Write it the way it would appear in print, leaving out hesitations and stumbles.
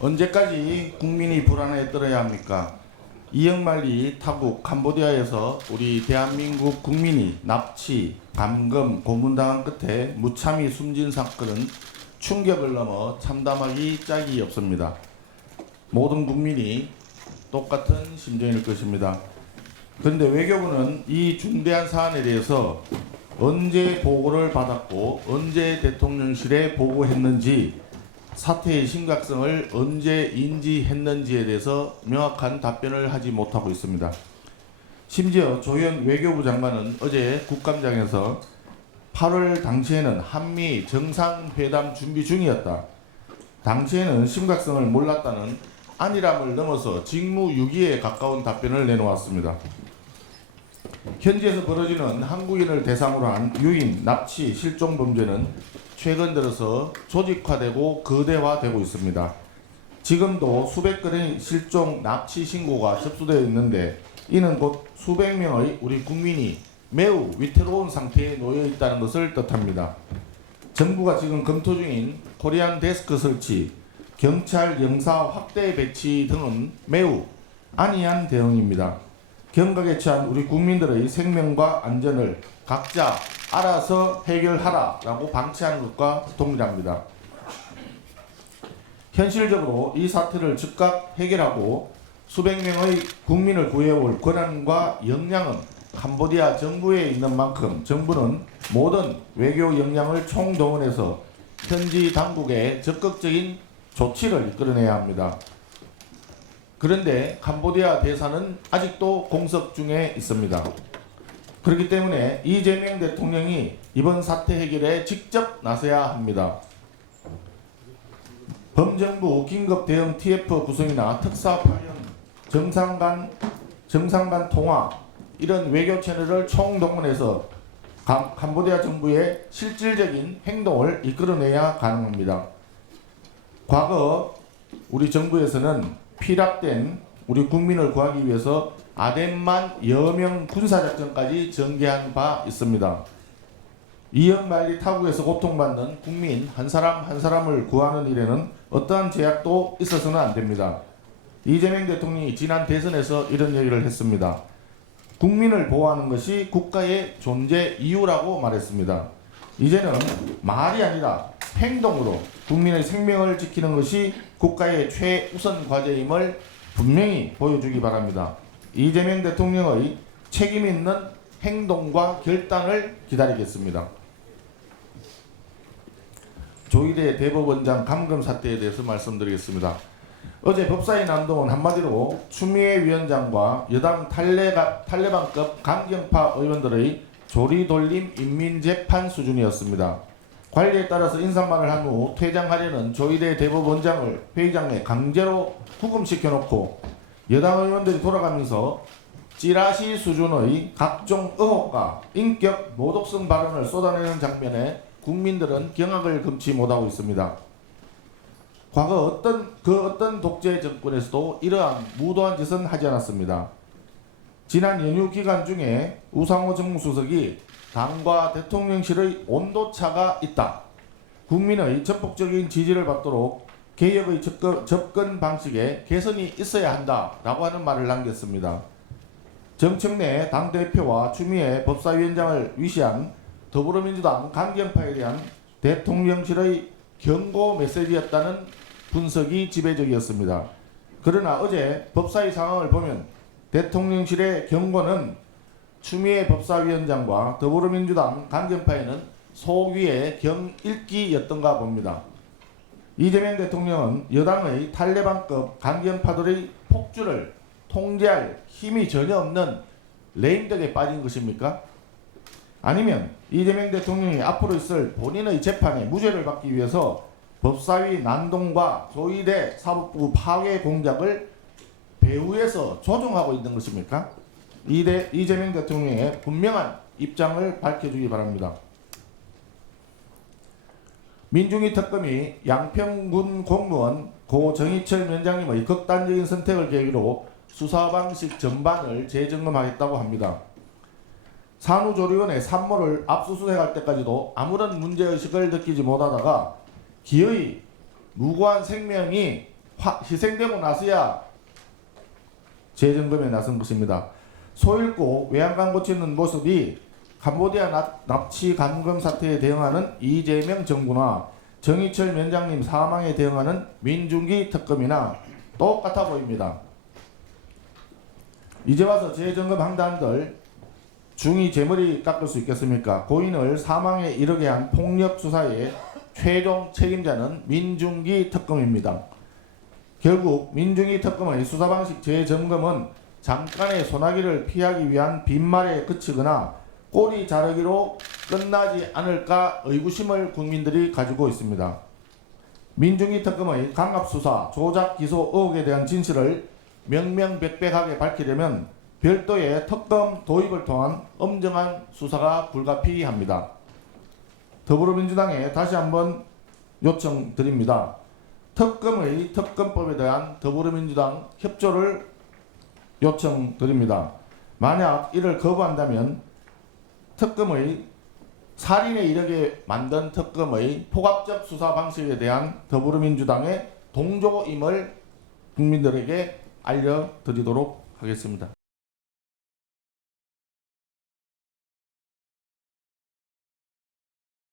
언제까지 국민이 불안에 떨어야 합니까? 이영만리 타국 캄보디아에서 우리 대한민국 국민이 납치, 감금, 고문당한 끝에 무참히 숨진 사건은 충격을 넘어 참담하기 짝이 없습니다. 모든 국민이 똑같은 심정일 것입니다. 그런데 외교부는 이 중대한 사안에 대해서 언제 보고를 받았고 언제 대통령실에 보고했는지, 사태의 심각성을 언제 인지했는지에 대해서 명확한 답변을 하지 못하고 있습니다. 심지어 조현 외교부 장관은 어제 국감장에서 8월 당시에는 한미 정상회담 준비 중이었다, 당시에는 심각성을 몰랐다는 안일함을 넘어서 직무유기에 가까운 답변을 내놓았습니다. 현지에서 벌어지는 한국인을 대상으로 한 유인, 납치, 실종 범죄는 최근 들어서 조직화되고 거대화되고 있습니다. 지금도 수백 건의 실종, 납치 신고가 접수되어 있는데, 이는 곧 수백 명의 우리 국민이 매우 위태로운 상태에 놓여 있다는 것을 뜻합니다. 정부가 지금 검토 중인 코리안 데스크 설치, 경찰 영사 확대 배치 등은 매우 안이한 대응입니다. 경각에 처한 우리 국민들의 생명과 안전을 각자 알아서 해결하라라고 방치하는 것과 동일합니다. 현실적으로 이 사태를 즉각 해결하고 수백 명의 국민을 구해올 권한과 역량은 캄보디아 정부에 있는 만큼, 정부는 모든 외교 역량을 총동원해서 현지 당국에 적극적인 조치를 이끌어내야 합니다. 그런데 캄보디아 대사는 아직도 공석 중에 있습니다. 그렇기 때문에 이재명 대통령이 이번 사태 해결에 직접 나서야 합니다. 범정부 긴급 대응 TF 구성이나 특사 파견, 정상 간 통화, 이런 외교 채널을 총동원해서 캄보디아 정부의 실질적인 행동을 이끌어내야 가능합니다. 과거 우리 정부에서는 피랍된 우리 국민을 구하기 위해서 아덴만 여명 군사작전까지 전개한 바 있습니다. 이영만리 타국에서 고통받는 국민 한 사람 한 사람을 구하는 일에는 어떠한 제약도 있어서는 안 됩니다. 이재명 대통령이 지난 대선에서 이런 얘기를 했습니다. 국민을 보호하는 것이 국가의 존재 이유라고 말했습니다. 이제는 말이 아니라 행동으로 국민의 생명을 지키는 것이 국가의 최우선 과제임을 분명히 보여주기 바랍니다. 이재명 대통령의 책임 있는 행동과 결단을 기다리겠습니다. 조희대 대법원장 감금 사태에 대해서 말씀드리겠습니다. 어제 법사위 난동은 한마디로 추미애 위원장과 여당 탈레반급 강경파 의원들의 조리돌림 인민재판 수준이었습니다. 관리에 따라서 인사말을 한 후 퇴장하려는 조희대 대법원장을 회의장에 강제로 구금시켜놓고 여당 의원들이 돌아가면서 찌라시 수준의 각종 의혹과 인격 모독성 발언을 쏟아내는 장면에 국민들은 경악을 금치 못하고 있습니다. 과거 어떤 독재 정권에서도 이러한 무도한 짓은 하지 않았습니다. 지난 연휴 기간 중에 우상호 정무수석이 당과 대통령실의 온도차가 있다, 국민의 전폭적인 지지를 받도록 개혁의 접근 방식에 개선이 있어야 한다라고 하는 말을 남겼습니다. 정청래 당대표와 추미애 법사위원장을 위시한 더불어민주당 강경파에 대한 대통령실의 경고 메시지였다는 분석이 지배적이었습니다. 그러나 어제 법사위 상황을 보면 대통령실의 경고는 추미애 법사위원장과 더불어민주당 강경파에는 소위의 경읽기였던가 봅니다. 이재명 대통령은 여당의 탈레반급 강경파들의 폭주를 통제할 힘이 전혀 없는 레임덕에 빠진 것입니까? 아니면 이재명 대통령이 앞으로 있을 본인의 재판에 무죄를 받기 위해서 법사위 난동과 조희대 사법부 파괴 공작을 배후에서 조종하고 있는 것입니까? 이재명 대통령의 분명한 입장을 밝혀주기 바랍니다. 민중위 특검이 양평군 공무원 고 정희철 위원장님의 극단적인 선택을 계기로 수사 방식 전반을 재점검하겠다고 합니다. 산후조리원의 산모를 압수수색할 때까지도 아무런 문제의식을 느끼지 못하다가 기어이 무고한 생명이 희생되고 나서야 재점검에 나선 것입니다. 소잃고 외양간 고치는 모습이 캄보디아 납치 감금 사태에 대응하는 이재명 정부나 정의철 위원장님 사망에 대응하는 민중기 특검이나 똑같아 보입니다. 이제 와서 재점검한다 한들 중이 제 머리 깎을 수 있겠습니까? 고인을 사망에 이르게 한 폭력 수사의 최종 책임자는 민중기 특검입니다. 결국 민중기 특검의 수사 방식 재점검은 잠깐의 소나기를 피하기 위한 빈말에 그치거나 꼬리 자르기로 끝나지 않을까 의구심을 국민들이 가지고 있습니다. 민중기 특검의 강압수사, 조작 기소 의혹에 대한 진실을 명명백백하게 밝히려면 별도의 특검 도입을 통한 엄정한 수사가 불가피합니다. 더불어민주당에 다시 한번 요청드립니다. 특검의 특검법에 대한 더불어민주당 협조를 요청드립니다. 만약 이를 거부한다면 특검의 살인에 이르게 만든 특검의 포괄적 수사 방식에 대한 더불어민주당의 동조임을 국민들에게 알려드리도록 하겠습니다.